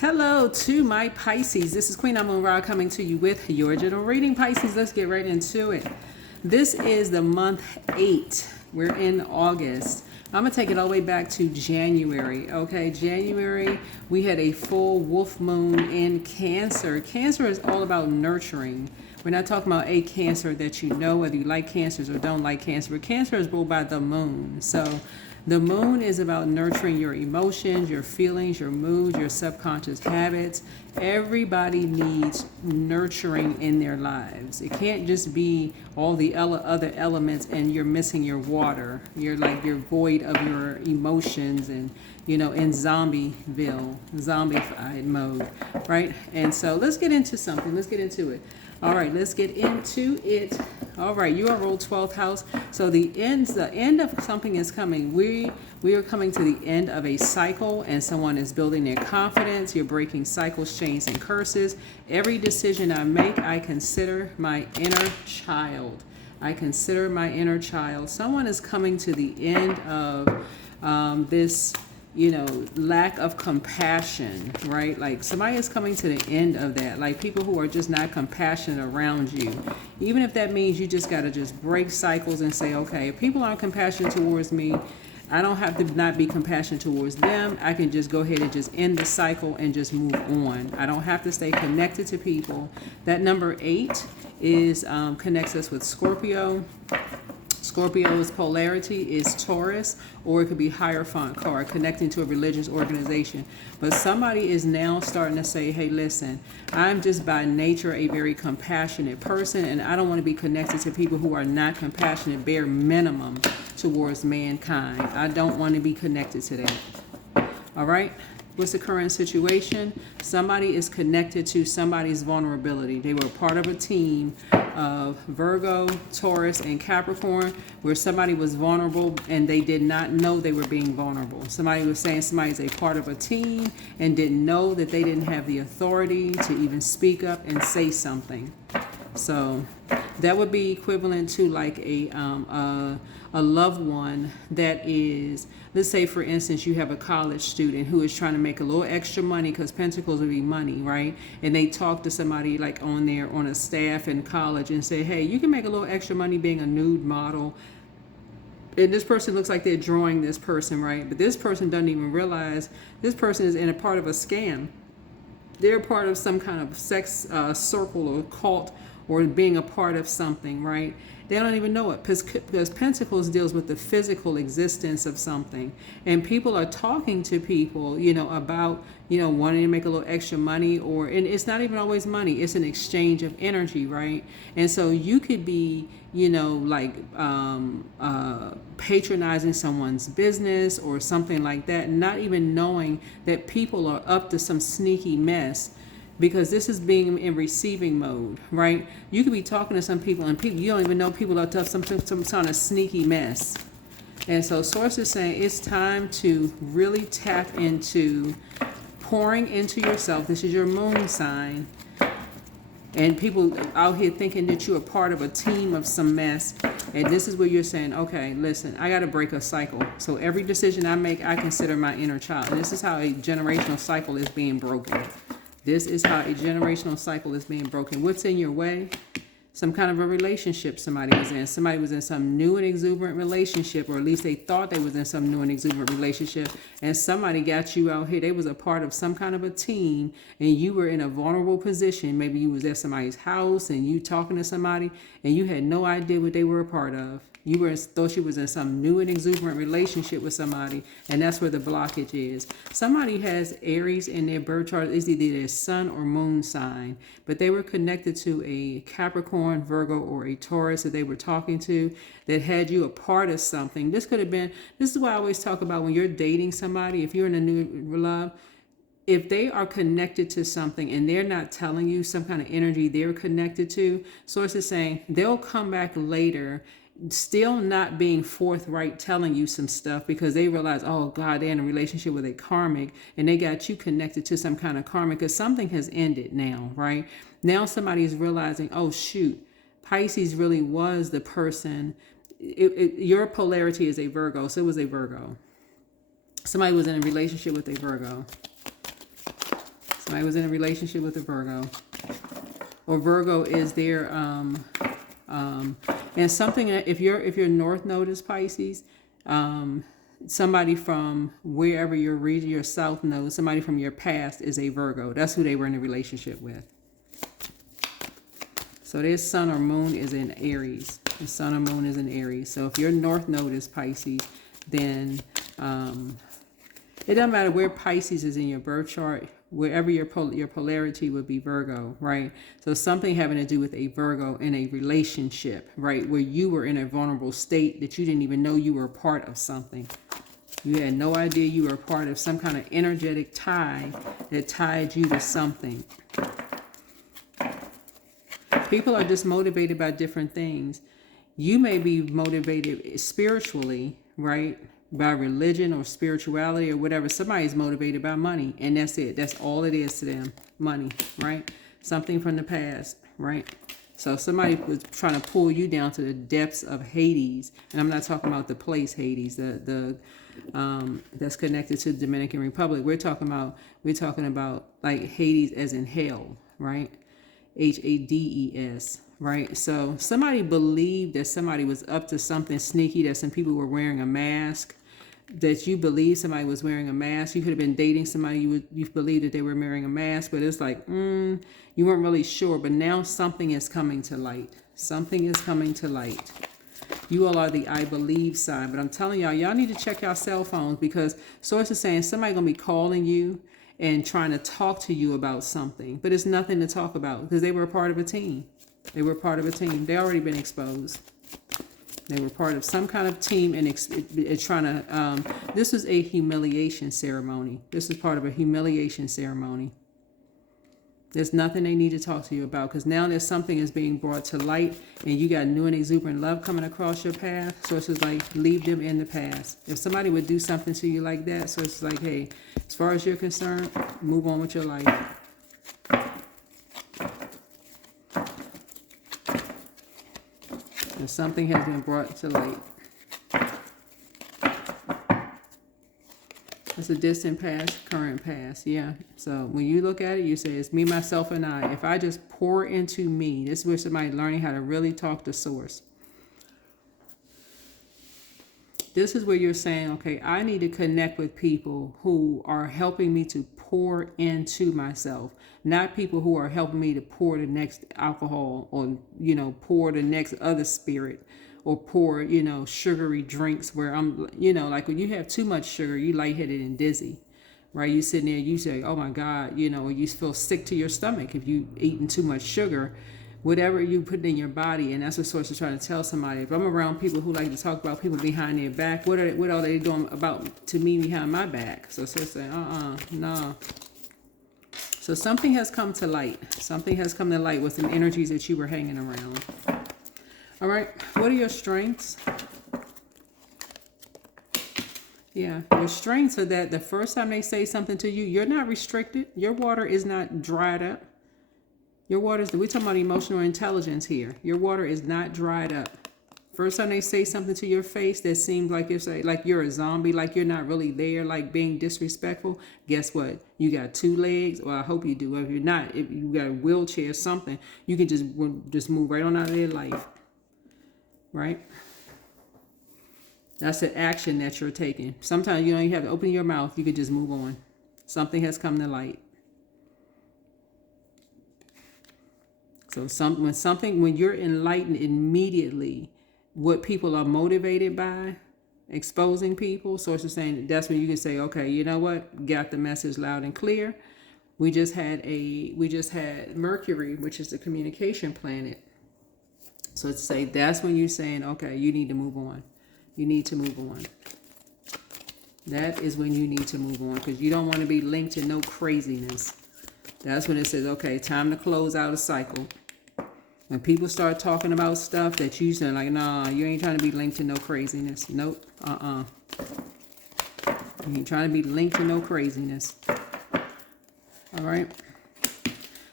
Hello to my Pisces. This is Queen Amun Ra coming to you with your general reading. Pisces, let's get right into it. This is the month 8. We're in August. I'm going to take it all the way back to January. Okay, January, we had a full wolf moon in Cancer. Cancer is all about nurturing. We're not talking about a Cancer that you know, whether you like Cancers or don't like Cancer, but Cancer is ruled by the moon. So the moon is about nurturing your emotions, your feelings, your moods, your subconscious habits. Everybody needs nurturing in their lives. It can't just be all the other elements and you're missing your water. You're void of your emotions and, in zombified mode, right? And so let's get into something. Let's get into it. All right, let's get into it. All right, you are ruled 12th house. So the end of something is coming. We are coming to the end of a cycle, and someone is building their confidence. You're breaking cycles, chains, and curses. Every decision I make, I consider my inner child. I consider my inner child. Someone is coming to the end of this lack of compassion, right? Like somebody is coming to the end of that. Like people who are just not compassionate around you. Even if that means you just got to just break cycles and say, okay, if people aren't compassionate towards me, I don't have to not be compassionate towards them. I can just go ahead and just end the cycle and just move on. I don't have to stay connected to people. That number 8 is connects us with Scorpio. Scorpio's polarity is Taurus, or it could be Hierophant card, connecting to a religious organization. But somebody is now starting to say, hey, listen, I'm just by nature a very compassionate person, and I don't want to be connected to people who are not compassionate, bare minimum, towards mankind. I don't want to be connected to that. All right? What's the current situation? Somebody is connected to somebody's vulnerability. They were part of a team of Virgo, Taurus, and Capricorn where somebody was vulnerable and they did not know they were being vulnerable. Somebody was saying somebody's a part of a team and didn't know that they didn't have the authority to even speak up and say something. So that would be equivalent to like a loved one that is, let's say for instance, you have a college student who is trying to make a little extra money because Pentacles would be money, right? And they talk to somebody like on a staff in college and say, hey, you can make a little extra money being a nude model. And this person looks like they're drawing this person, right? But this person doesn't even realize this person is in a part of a scam. They're part of some kind of sex circle or cult, or being a part of something, right? They don't even know it because Pentacles deals with the physical existence of something. And people are talking to people, about, wanting to make a little extra money, and it's not even always money. It's an exchange of energy, right? And so you could be, patronizing someone's business or something like that, not even knowing that people are up to some sneaky mess. Because this is being in receiving mode, right? You could be talking to some people and you don't even know people are tough, some kind of sneaky mess. And so Source is saying it's time to really tap into pouring into yourself. This is your moon sign. And people out here thinking that you're a part of a team of some mess. And this is where you're saying, okay, listen, I got to break a cycle. So every decision I make, I consider my inner child. And this is how a generational cycle is being broken. This is how a generational cycle is being broken. What's in your way? Some kind of a relationship somebody was in. Somebody was in some new and exuberant relationship, or at least they thought they was in some new and exuberant relationship, and somebody got you out here. They was a part of some kind of a team, and you were in a vulnerable position. Maybe you was at somebody's house, and you talking to somebody, and you had no idea what they were a part of. You thought you was in some new and exuberant relationship with somebody, and that's where the blockage is. Somebody has Aries in their birth chart. It's either their sun or moon sign, but they were connected to a Capricorn, Virgo, or a Taurus that they were talking to that had you a part of something. This is why I always talk about when you're dating somebody, if you're in a new love, if they are connected to something and they're not telling you some kind of energy they're connected to, Source is saying they'll come back later still not being forthright telling you some stuff because they realize, oh God, they're in a relationship with a karmic and they got you connected to some kind of karmic because something has ended now, right? Now somebody's realizing, oh shoot, Pisces really was the person. Your polarity is a Virgo, so it was a Virgo. Somebody was in a relationship with a Virgo. Somebody was in a relationship with a Virgo. Or Virgo is their, and something, if your North Node is Pisces, somebody from wherever your region, your South Node, somebody from your past is a Virgo. That's who they were in a relationship with. So their sun or moon is in Aries. The sun or moon is in Aries. So if your North Node is Pisces, then it doesn't matter where Pisces is in your birth chart. Wherever your polarity would be Virgo, right? So something having to do with a Virgo in a relationship, right? Where you were in a vulnerable state that you didn't even know you were a part of something. You had no idea you were a part of some kind of energetic tie that tied you to something. People are just motivated by different things. You may be motivated spiritually, right? By religion or spirituality or whatever. Somebody's motivated by money, and that's it. That's all it is to them. Money, right? Something from the past, right? So somebody was trying to pull you down to the depths of Hades, and I'm not talking about the place Hades, the that's connected to the Dominican Republic. We're talking about like Hades as in hell, right? Hades, right? So somebody believed that somebody was up to something sneaky, that some people were wearing a mask, that you believe somebody was wearing a mask. You could have been dating somebody, you believed that they were wearing a mask, but it's like, you weren't really sure. But now something is coming to light. Something is coming to light. You all are the I believe side, but I'm telling y'all need to check your cell phones, because sources saying somebody gonna be calling you and trying to talk to you about something, but it's nothing to talk about because they were a part of a team. They were part of a team. They already been exposed. They were part of some kind of team and trying to, this is a humiliation ceremony. This is part of a humiliation ceremony. There's nothing they need to talk to you about, because now there's something is being brought to light, and you got new and exuberant love coming across your path. So it's just like, leave them in the past. If somebody would do something to you like that, so it's like, hey, as far as you're concerned, move on with your life. And something has been brought to light. It's a distant past, current past, yeah. So when you look at it, you say, it's me, myself, and I. If I just pour into me, this is where somebody learning how to really talk to source. This is where you're saying, okay, I need to connect with people who are helping me to pour into myself, not people who are helping me to pour the next alcohol, or, pour the next other spirit, or pour, sugary drinks where I'm, like when you have too much sugar, you lightheaded and dizzy, right? You sitting there, you say, oh my God, or you feel sick to your stomach if you eating too much sugar, whatever you put in your body. And that's what source is trying to tell somebody. If I'm around people who like to talk about people behind their back, what are they doing about to me behind my back? So source saying, no. So something has come to light. Something has come to light with some energies that you were hanging around. All right, what are your strengths? Yeah, your strengths are that the first time they say something to you, you're not restricted. Your water is not dried up. Your water is, we're talking about emotional intelligence here. Your water is not dried up. First time they say something to your face that seems like you're a zombie, like you're not really there, like being disrespectful, guess what? You got two legs. Well, I hope you do. If you're not, if you got a wheelchair or something, you can just move right on out of their life. Right? That's an action that you're taking. Sometimes you have to open your mouth. You can just move on. Something has come to light. So when you're enlightened immediately, what people are motivated by, exposing people, sources saying that's when you can say, okay, you know what? Got the message loud and clear. We just had Mercury, which is the communication planet. So to say that's when you're saying, okay, you need to move on. You need to move on. That is when you need to move on, because you don't want to be linked to no craziness. That's when it says, okay, time to close out a cycle. When people start talking about stuff that you say, like, nah, you ain't trying to be linked to no craziness. Nope. You ain't trying to be linked to no craziness. All right.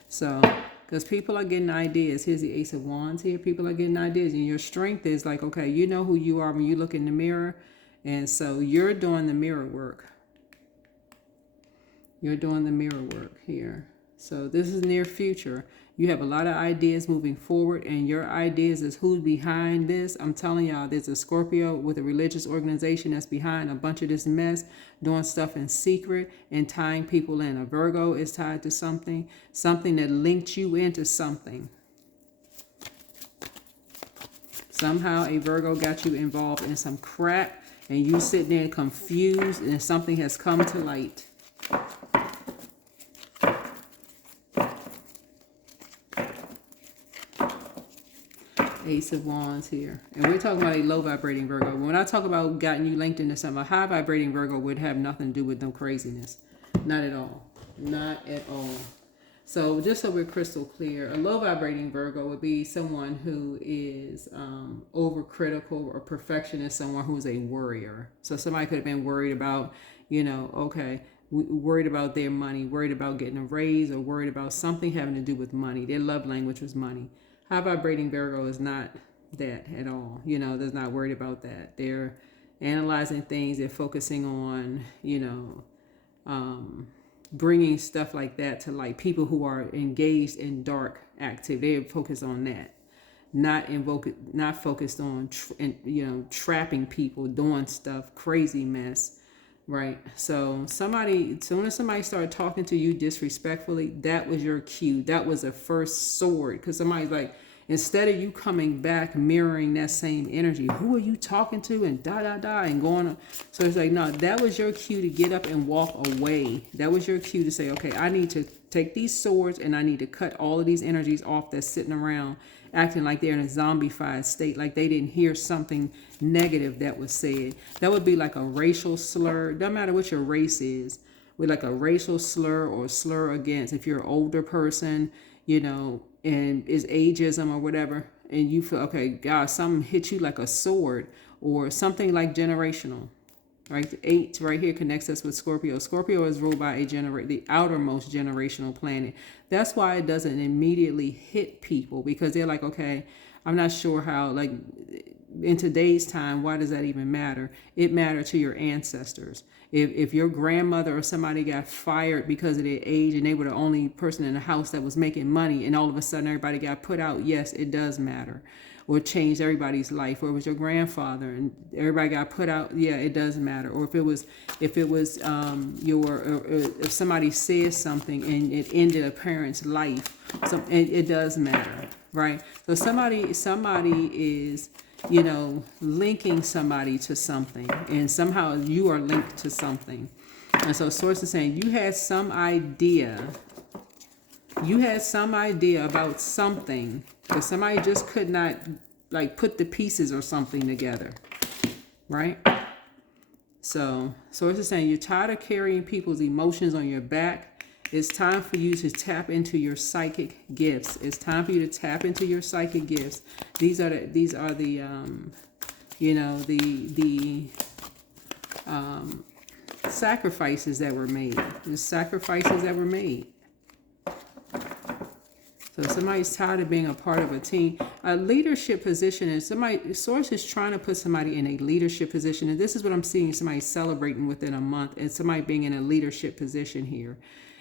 So, because people are getting ideas. Here's the Ace of Wands here. People are getting ideas. And your strength is like, okay, you know who you are when you look in the mirror. And so you're doing the mirror work. You're doing the mirror work here. So this is near future. You have a lot of ideas moving forward, and your ideas is who's behind this. I'm telling y'all, there's a Scorpio with a religious organization that's behind a bunch of this mess, doing stuff in secret and tying people in. A Virgo is tied to something that linked you into something. Somehow a Virgo got you involved in some crap, and you sitting there confused, and something has come to light. Ace of Wands here. And we're talking about a low vibrating Virgo. When I talk about getting you linked into something, a high vibrating Virgo would have nothing to do with no craziness. Not at all. Not at all. So just so we're crystal clear, a low vibrating Virgo would be someone who is overcritical or perfectionist, someone who's a worrier. So somebody could have been worried about, worried about their money, worried about getting a raise, or worried about something having to do with money. Their love language was money. High vibrating Virgo is not that at all. They're not worried about that. They're analyzing things. They're focusing on, bringing stuff like that to light. People who are engaged in dark activity, they're focused on that. Not focused on, trapping people, doing stuff, crazy mess. Right. So as soon as somebody started talking to you disrespectfully, that was your cue. That was a first sword. Because somebody's like, instead of you coming back mirroring that same energy, who are you talking to, and and going on. So it's like, no, that was your cue to get up and walk away. That was your cue to say, okay, I need to take these swords and I need to cut all of these energies off that's sitting around acting like they're in a zombified state, like they didn't hear something negative that was said. That would be like a racial slur. Doesn't matter what your race is, with like a racial slur or slur against, if you're an older person, and is ageism or whatever, and you feel, okay, God, something hit you like a sword, or something like generational. Right, the 8 right here connects us with Scorpio. Scorpio is ruled by the outermost generational planet. That's why it doesn't immediately hit people, because they're like, okay, I'm not sure how, like, in today's time, why does that even matter? It mattered to your ancestors. If your grandmother or somebody got fired because of their age and they were the only person in the house that was making money, and all of a sudden everybody got put out, yes, it does matter. Or changed everybody's life. Or it was your grandfather and everybody got put out, yeah, it does matter. Or if if somebody says something and it ended a parent's life, so it does matter, right? So somebody is, linking somebody to something, and somehow you are linked to something. And so Source is saying you had some idea about something, but somebody just could not, like, put the pieces or something together, right? So Source is saying you're tired of carrying people's emotions on your back. It's time for you to tap into your psychic gifts. It's time for you to tap into your psychic gifts. These are the sacrifices that were made. The sacrifices that were made. So somebody's tired of being a part of a team. A leadership position, and Source is trying to put somebody in a leadership position. And this is what I'm seeing, somebody celebrating within a month, and somebody being in a leadership position here.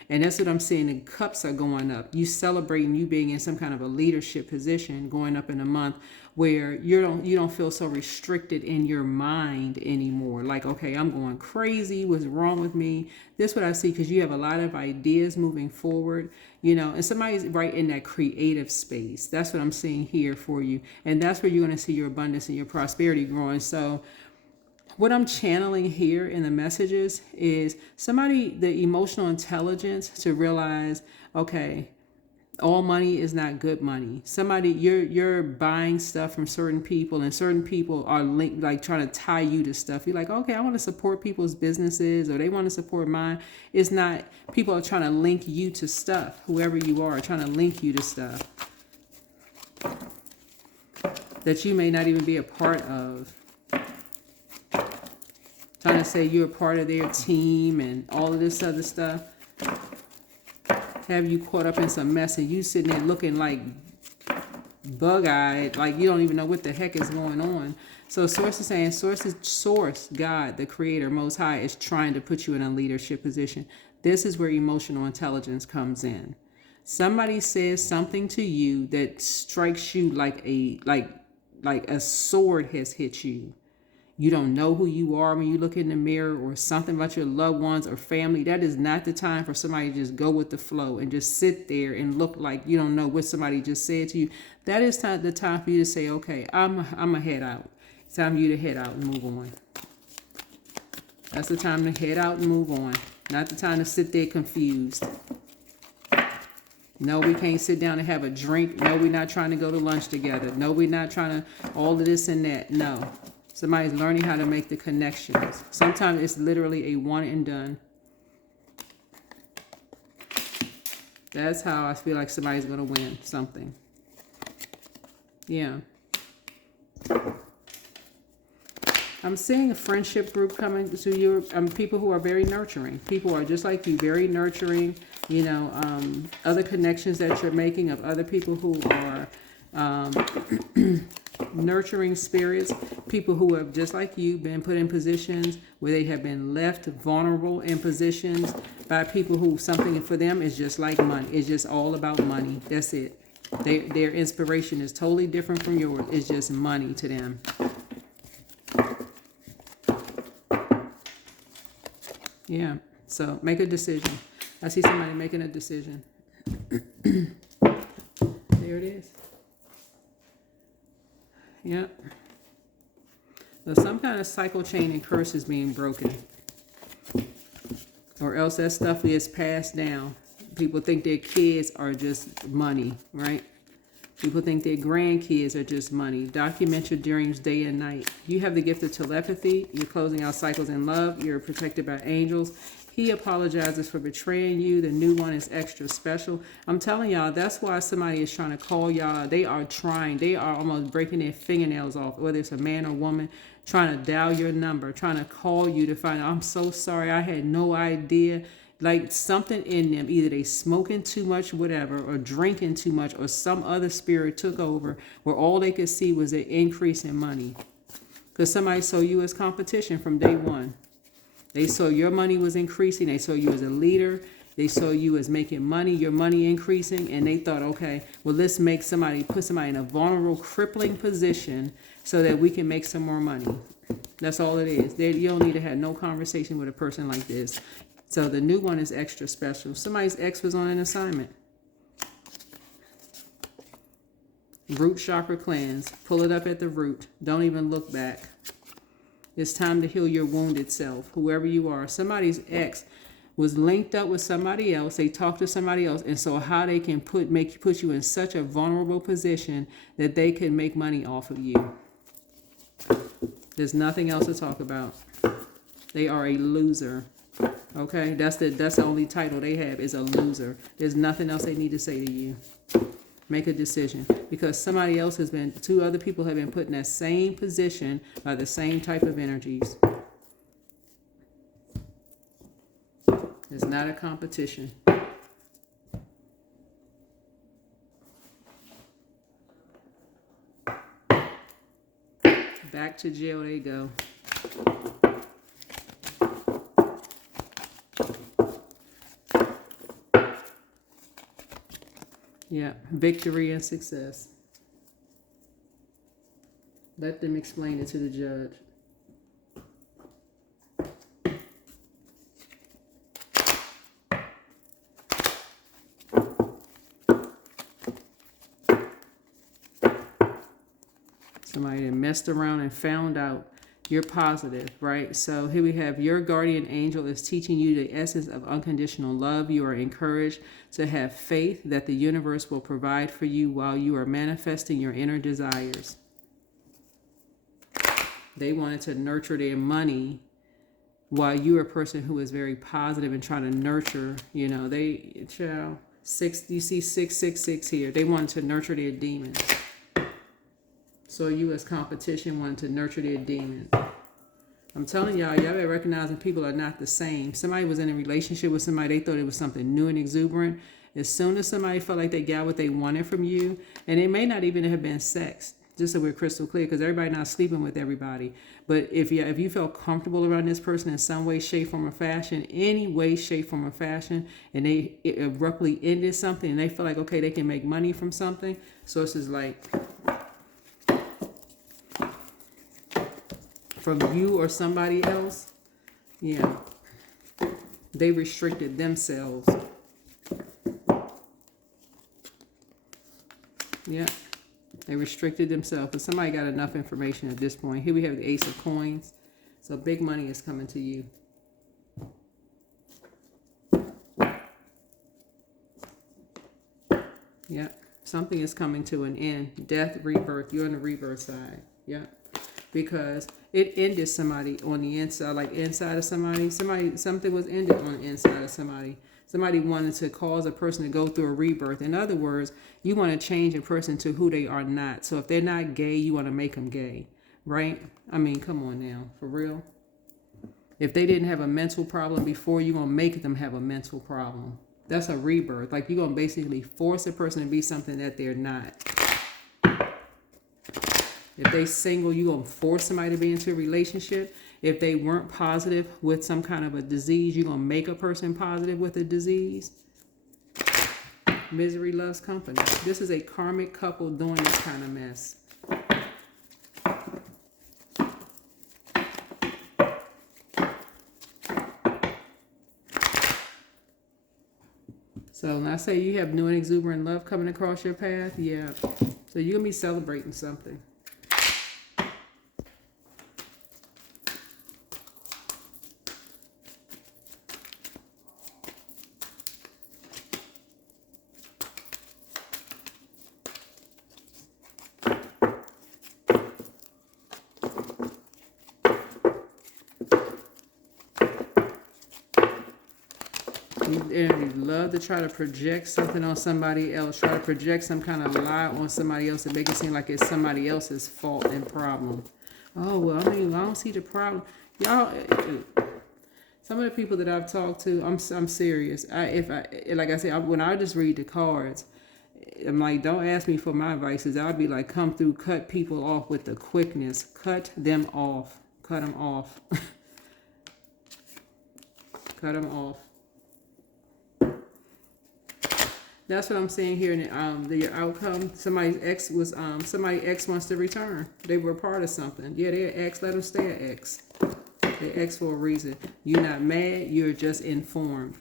And that's what I'm seeing. The cups are going up. You celebrating you being in some kind of a leadership position going up in a month, where you don't feel so restricted in your mind anymore. Like, okay, I'm going crazy. What's wrong with me? This is what I see, because you have a lot of ideas moving forward, and somebody's right in that creative space. That's what I'm seeing here for you. And that's where you're going to see your abundance and your prosperity growing. So what I'm channeling here in the messages is the emotional intelligence to realize, okay, all money is not good money. You're buying stuff from certain people, and certain people are linked, like trying to tie you to stuff. You're like, okay, I want to support people's businesses, or they want to support mine. It's not, people are trying to link you to stuff. Whoever you are trying to link you to stuff that you may not even be a part of. Trying to say you're a part of their team and all of this other stuff. Have you caught up in some mess, and you sitting there looking like bug-eyed, like you don't even know what the heck is going on. So Source is saying, Source, God, the Creator, Most High, is trying to put you in a leadership position. This is where emotional intelligence comes in. Somebody says something to you that strikes you like a sword has hit you. You don't know who you are when you look in the mirror, or something about your loved ones or family. That is not the time for somebody to just go with the flow and just sit there and look like you don't know what somebody just said to you. That is the time for you to say, okay, I'm going to head out. It's time for you to head out and move on. That's the time to head out and move on. Not the time to sit there confused. No, we can't sit down and have a drink. No, we're not trying to go to lunch together. No, we're not trying to all of this and that. No. Somebody's learning how to make the connections. Sometimes it's literally a one and done. That's how I feel like somebody's going to win something. Yeah. I'm seeing a friendship group coming to you. People who are very nurturing. People who are just like you, very nurturing. You know, other connections that you're making of other people who are nurturing spirits. People who have, just like you, been put in positions where they have been left vulnerable in positions by people who something for them is just like money. It's just all about money. That's it. Their inspiration is totally different from yours. It's just money to them. Yeah, so make a decision. I see somebody making a decision. There it is. Yeah. So some kind of cycle chain and curse is being broken. Or else that stuff is passed down. People think their kids are just money, right? People think their grandkids are just money. Document your dreams day and night. You have the gift of telepathy. You're closing out cycles in love. You're protected by angels. He apologizes for betraying you. The new one is extra special. I'm telling y'all, that's why somebody is trying to call y'all. They are trying. They are almost breaking their fingernails off, whether it's a man or woman, trying to dial your number, trying to call you to find out, I'm so sorry. I had no idea. Like something in them, either they smoking too much, whatever, or drinking too much, or some other spirit took over where all they could see was an increase in money. Because somebody saw you as competition from day one. They saw your money was increasing. They saw you as a leader. They saw you as making money, your money increasing, and they thought, okay, well, let's make somebody, put somebody in a vulnerable, crippling position so that we can make some more money. That's all it is. You don't need to have no conversation with a person like this. So the new one is extra special. Somebody's ex was on an assignment. Root chakra cleanse. Pull it up at the root. Don't even look back. It's time to heal your wounded self, whoever you are. Somebody's ex was linked up with somebody else. They talked to somebody else, and so how they can put you in such a vulnerable position that they can make money off of you. There's nothing else to talk about. They are a loser. Okay, that's the only title they have, is a loser. There's nothing else they need to say to you. Make a decision, because somebody else has been, two other people have been put in that same position by the same type of energies. It's not a competition. Back to jail they go. Yeah, victory and success. Let them explain it to the judge. Somebody that messed around and found out. You're positive, right? So here we have your guardian angel is teaching you the essence of unconditional love. You are encouraged to have faith that the universe will provide for you while you are manifesting your inner desires. They wanted to nurture their money while you're a person who is very positive and trying to nurture, you know, you see 666 here. They wanted to nurture their demons. So you as competition wanted to nurture their demons. I'm telling y'all better recognizing people are not the same. Somebody was in a relationship with somebody, they thought it was something new and exuberant. As soon as somebody felt like they got what they wanted from you, and it may not even have been sex. Just so we're crystal clear, because everybody not sleeping with everybody. But if you felt comfortable around this person in some way, shape, form, or fashion, any way, shape, form, or fashion, and they abruptly ended something, and they feel like, okay, they can make money from something. Sources like from you or somebody else, yeah, they restricted themselves. Yeah. They restricted themselves, but somebody got enough information at this point. Here we have the Ace of Coins. So big money is coming to you. Yeah. Something is coming to an end. Death, rebirth. You're on the rebirth side. Yeah. Because it ended somebody on the inside, like inside of somebody. Something was ended on the inside of somebody. Somebody wanted to cause a person to go through a rebirth. In other words, you want to change a person to who they are not. So if they're not gay, you want to make them gay, right? I mean, come on now, for real. If they didn't have a mental problem before, you're going to make them have a mental problem. That's a rebirth. Like, you're going to basically force a person to be something that they're not. If they single, you're going to force somebody to be into a relationship. If they weren't positive with some kind of a disease, you're going to make a person positive with a disease. Misery loves company. This is a karmic couple doing this kind of mess. So when I say you have new and exuberant love coming across your path, yeah. So you're going to be celebrating something. And you love to try to project something on somebody else, try to project some kind of lie on somebody else to make it seem like it's somebody else's fault and problem. Oh, well, I mean, I don't see the problem. Y'all, some of the people that I've talked to, I'm serious. Like I said, when I just read the cards, I'm like, don't ask me for my advices. I'll be like, come through, cut people off with the quickness. Cut them off. Cut them off. Cut them off. That's what I'm saying here. In the outcome, somebody's ex wants to return. They were part of something. Yeah, they're ex. Let them stay an ex. They're ex for a reason. You're not mad. You're just informed.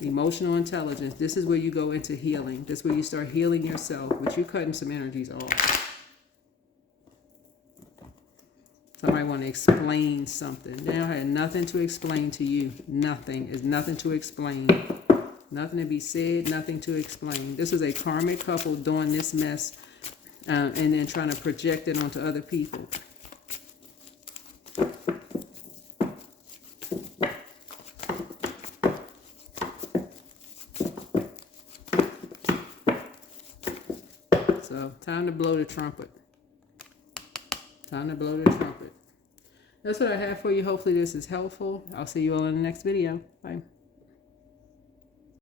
Emotional intelligence. This is where you go into healing. This is where you start healing yourself. But you're cutting some energies off. Somebody want to explain something. They don't have nothing to explain to you. Nothing. Is nothing to explain. Nothing to be said, nothing to explain. This is a karmic couple doing this mess and then trying to project it onto other people. So, time to blow the trumpet. Time to blow the trumpet. That's what I have for you. Hopefully this is helpful. I'll see you all in the next video. Bye.